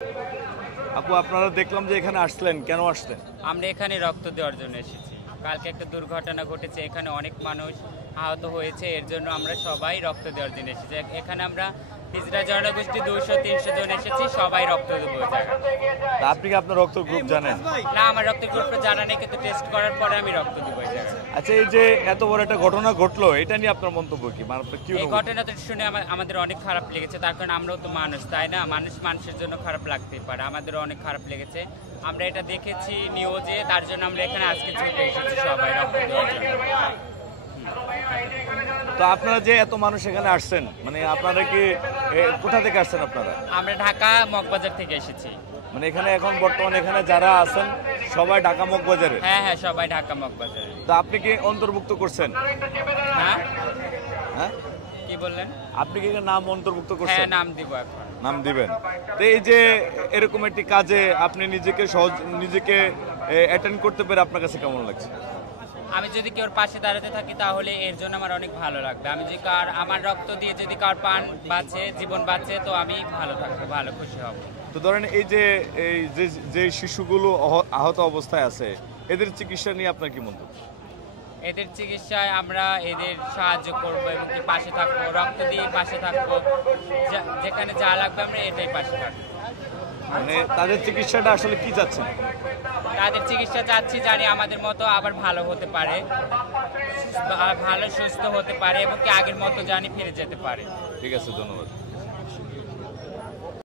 আপু, আপনারা দেখলাম যে এখানে আসলেন, কেন আসলেন? আমরা এখানে রক্ত দেওয়ার জন্য এসেছি। কালকে একটা দুর্ঘটনা ঘটেছে, এখানে অনেক মানুষ আহত হয়েছে, এর জন্য আমরা সবাই রক্ত দেওয়ার জন্য এসেছি। এখানে আমরা হিজড়া জনগোষ্ঠী 200-300 জন এসেছি, সবাই রক্ত দেবো জায়গায়। তা আপনি কি আপনার রক্ত গ্রুপ জানেন? না, আমার রক্তের গ্রুপটা জানা নেই, কিন্তু টেস্ট করার পরে আমি রক্ত দেবো এই জায়গায়। আচ্ছা, এই যে এত বড় একটা ঘটনা ঘটলো, এটা নিয়ে আপনার মন্তব্য কি? মানে আপনার কি এই অনুভূতি? ঘটনাটা শুনে আমাদের অনেক খারাপ লেগেছে, তার কারণ আমরাও তো মানুষ, তাই না? মানুষের জন্য খারাপ লাগতেই পারে, আমাদেরও অনেক খারাপ লেগেছে। আমরা এটা দেখেছি নিউজে, তার জন্য আমরা এখানে আজকে ছুটে এসেছি সবাই রক্ত দেওয়ার জন্য। তো আপনারা যে এত মানুষ এখানে আসছেন, মানে আপনারা কি কোথা থেকে আসছেন আপনারা? আমরা ঢাকা মগবাজার থেকে এসেছি। মানে এখানে এখন বর্তমানে এখানে যারা আছেন সবাই ঢাকা মগবাজারে? হ্যাঁ হ্যাঁ, সবাই ঢাকা মগবাজারে। তো আপনি কি অন্তর্ভুক্ত করছেন? হ্যাঁ, হ্যাঁ, কি বললেন? আপনি কি নাম অন্তর্ভুক্ত হ্যাঁ, করছেন? নাম দিব এখন। নাম দিবেন। তো এই যে এরকম একটি কাজে আপনি নিজেকে অ্যাটেন্ড করতে পেরে আপনার কাছে কেমন লাগছে? আমি যদি কেউর পাশে দাঁড়াতে থাকি তাহলে এর জন্য আমার অনেক ভালো লাগবে। আমি যদি আমার রক্ত দিয়ে যদি কার প্রাণ বাঁচে, জীবন বাঁচে, তো আমি ভালো থাকবো, ভালো খুশি হব। তো ধরেন এই যে শিশুগুলো আহত অবস্থায় আছে, এদের চিকিৎসা নিয়ে আপনার কি মন্তব্য? এদের চিকিৎসায় আমরা এদের সাহায্য করবো এবং কি পাশে থাকবো, রক্ত দিয়ে পাশে থাকবো, যেখানে যা লাগবে আমরা এটাই পাশে থাকবো। মানে তাদের চিকিৎসাটা আসলে কি চাচ্ছেন? তাদের চিকিৎসা চাচ্ছি, জানি আমাদের মতো আবার ভালো হতে পারে, ভালো সুস্থ হতে পারে এবং কি আগের মতো জানি ফিরে যেতে পারে। ঠিক আছে, ধন্যবাদ।